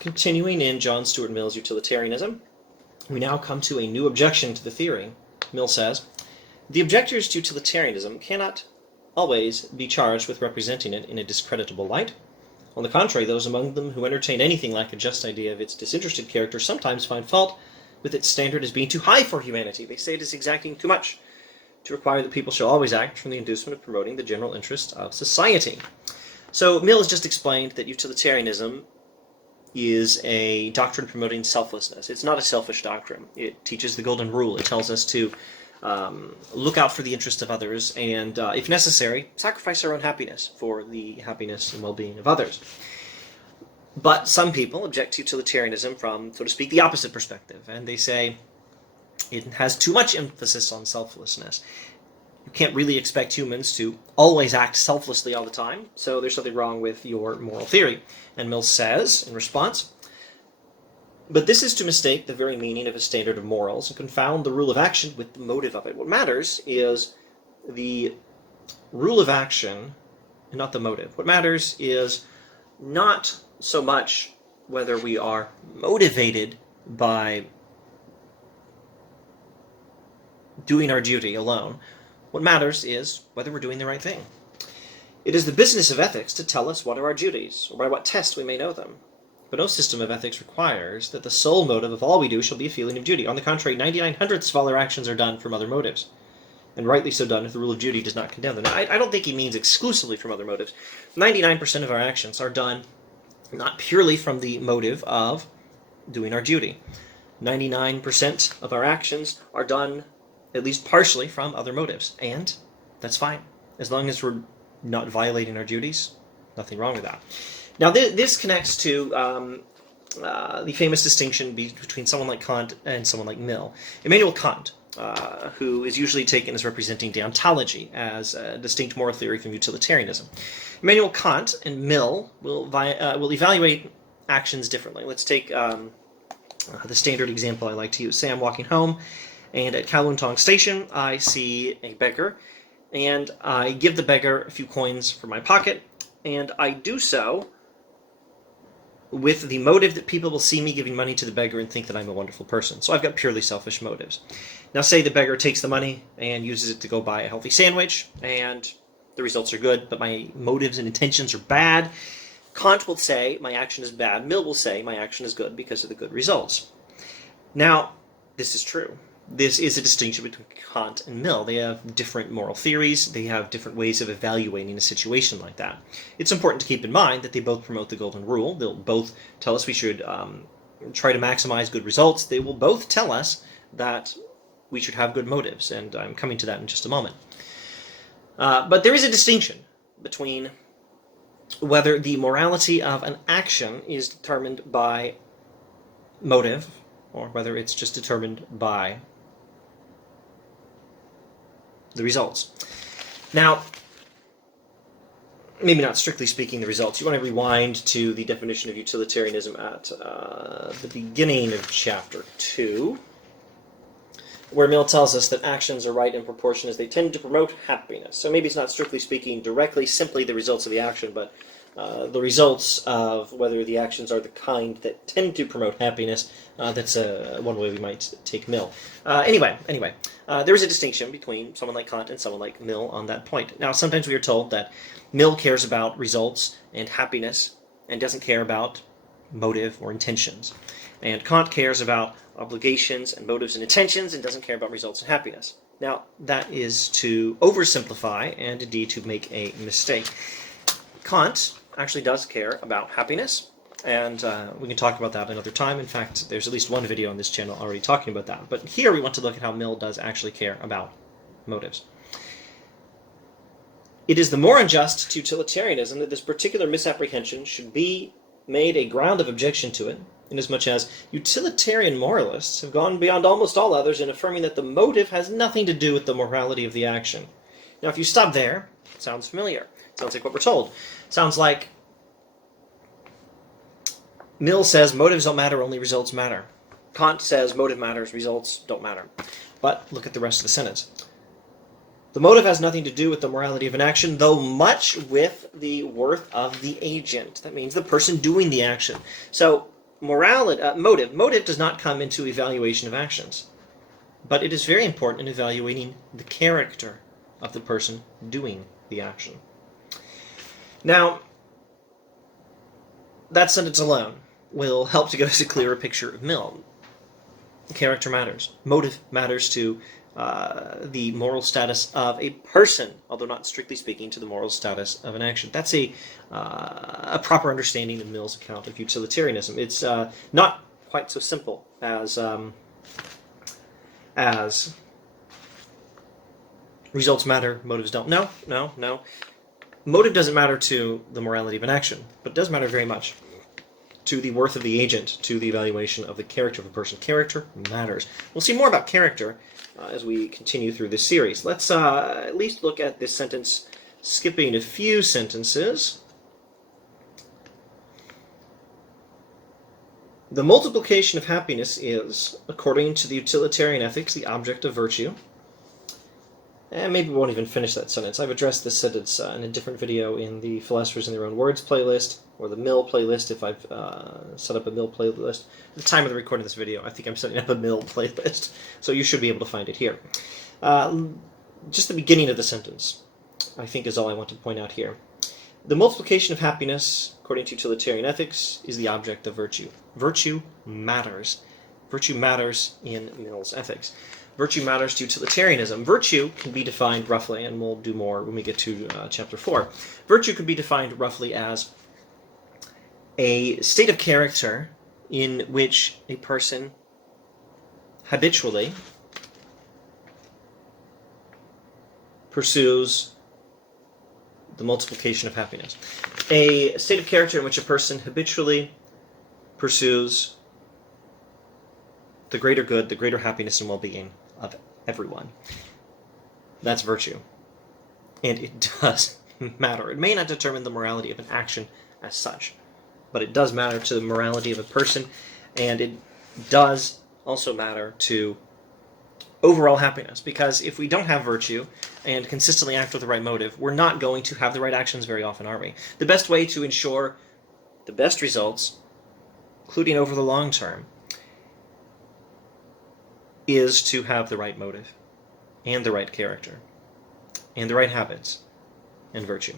Continuing in John Stuart Mill's utilitarianism, we now come to a new objection to the theory. Mill says, the objectors to utilitarianism cannot always be charged with representing it in a discreditable light. On the contrary, those among them who entertain anything like a just idea of its disinterested character sometimes find fault with its standard as being too high for humanity. They say it is exacting too much to require that people shall always act from the inducement of promoting the general interest of society. So Mill has just explained that utilitarianism is a doctrine promoting selflessness. It's not a selfish doctrine. It teaches the golden rule. It tells us to look out for the interest of others and, if necessary, sacrifice our own happiness for the happiness and well-being of others. But some people object to utilitarianism from, so to speak, the opposite perspective, and they say it has too much emphasis on selflessness. You can't really expect humans to always act selflessly all the time, so there's something wrong with your moral theory. And Mill says, in response, but this is to mistake the very meaning of a standard of morals and confound the rule of action with the motive of it. What matters is the rule of action and not the motive. What matters is not so much whether we are motivated by doing our duty alone. What matters is whether we're doing the right thing. It is the business of ethics to tell us what are our duties, or by what test we may know them. But no system of ethics requires that the sole motive of all we do shall be a feeling of duty. On the contrary, 99/100ths of all our actions are done from other motives, and rightly so done if the rule of duty does not condemn them. Now, I don't think he means exclusively from other motives. 99% of our actions are done not purely from the motive of doing our duty. 99% of our actions are done at least partially from other motives, and that's fine. As long as we're not violating our duties, nothing wrong with that. Now, this connects to the famous distinction between someone like Kant and someone like Mill. Immanuel Kant, who is usually taken as representing deontology as a distinct moral theory from utilitarianism. Immanuel Kant and Mill will evaluate actions differently. Let's take the standard example I like to use. Say I'm walking home, and at Kowloon Tong Station, I see a beggar, and I give the beggar a few coins from my pocket, and I do so with the motive that people will see me giving money to the beggar and think that I'm a wonderful person. So I've got purely selfish motives. Now say the beggar takes the money and uses it to go buy a healthy sandwich, and the results are good, but my motives and intentions are bad. Kant will say my action is bad. Mill will say my action is good because of the good results. Now, this is true. This is a distinction between Kant and Mill. They have different moral theories. They have different ways of evaluating a situation like that. It's important to keep in mind that they both promote the golden rule. They'll both tell us we should try to maximize good results. They will both tell us that we should have good motives, and I'm coming to that in just a moment. But there is a distinction between whether the morality of an action is determined by motive or whether it's just determined by the results. Now, maybe not strictly speaking the results. You want to rewind to the definition of utilitarianism at the beginning of chapter 2, where Mill tells us that actions are right in proportion as they tend to promote happiness. So maybe it's not strictly speaking directly simply the results of the action, but the results of whether the actions are the kind that tend to promote happiness. That's one way we might take Mill. Anyway, there is a distinction between someone like Kant and someone like Mill on that point. Now, sometimes we are told that Mill cares about results and happiness and doesn't care about motive or intentions. And Kant cares about obligations and motives and intentions and doesn't care about results and happiness. Now, that is to oversimplify and indeed to make a mistake. Kant actually does care about happiness, and we can talk about that another time. In fact, there's at least one video on this channel already talking about that. But here we want to look at how Mill does actually care about motives. It is the more unjust to utilitarianism that this particular misapprehension should be made a ground of objection to it, inasmuch as utilitarian moralists have gone beyond almost all others in affirming that the motive has nothing to do with the morality of the action. Now, if you stop there, it sounds familiar. It sounds like what we're told. It sounds like Mill says motives don't matter, only results matter. Kant says motive matters, results don't matter. But look at the rest of the sentence. The motive has nothing to do with the morality of an action, though much with the worth of the agent. That means the person doing the action. So Motive does not come into evaluation of actions, but it is very important in evaluating the character of the person doing the action. Now, that sentence alone will help to give us a clearer picture of Mill. Character matters. Motive matters to the moral status of a person, although not strictly speaking to the moral status of an action. That's a proper understanding of Mill's account of utilitarianism. It's not quite so simple as results matter, motives don't. No. Motive doesn't matter to the morality of an action, but it does matter very much to the worth of the agent, to the evaluation of the character of a person. Character matters. We'll see more about character as we continue through this series. Let's at least look at this sentence, skipping a few sentences. The multiplication of happiness is, according to the utilitarian ethics, the object of virtue. And maybe we won't even finish that sentence. I've addressed this sentence in a different video in the Philosophers in Their Own Words playlist, or the Mill playlist if I've set up a Mill playlist. At the time of the recording of this video, I think I'm setting up a Mill playlist, so you should be able to find it here. Just the beginning of the sentence, I think, is all I want to point out here. The multiplication of happiness, according to utilitarian ethics, is the object of virtue. Virtue matters. Virtue matters in Mill's ethics. Virtue matters to utilitarianism. Virtue can be defined roughly, and we'll do more when we get to chapter 4. Virtue can be defined roughly as a state of character in which a person habitually pursues the multiplication of happiness. A state of character in which a person habitually pursues the greater good, the greater happiness and well-being of everyone. That's virtue. And it does matter. It may not determine the morality of an action as such, but it does matter to the morality of a person, and it does also matter to overall happiness, because if we don't have virtue and consistently act with the right motive, we're not going to have the right actions very often, are we? The best way to ensure the best results, including over the long term, is to have the right motive, and the right character, and the right habits, and virtue.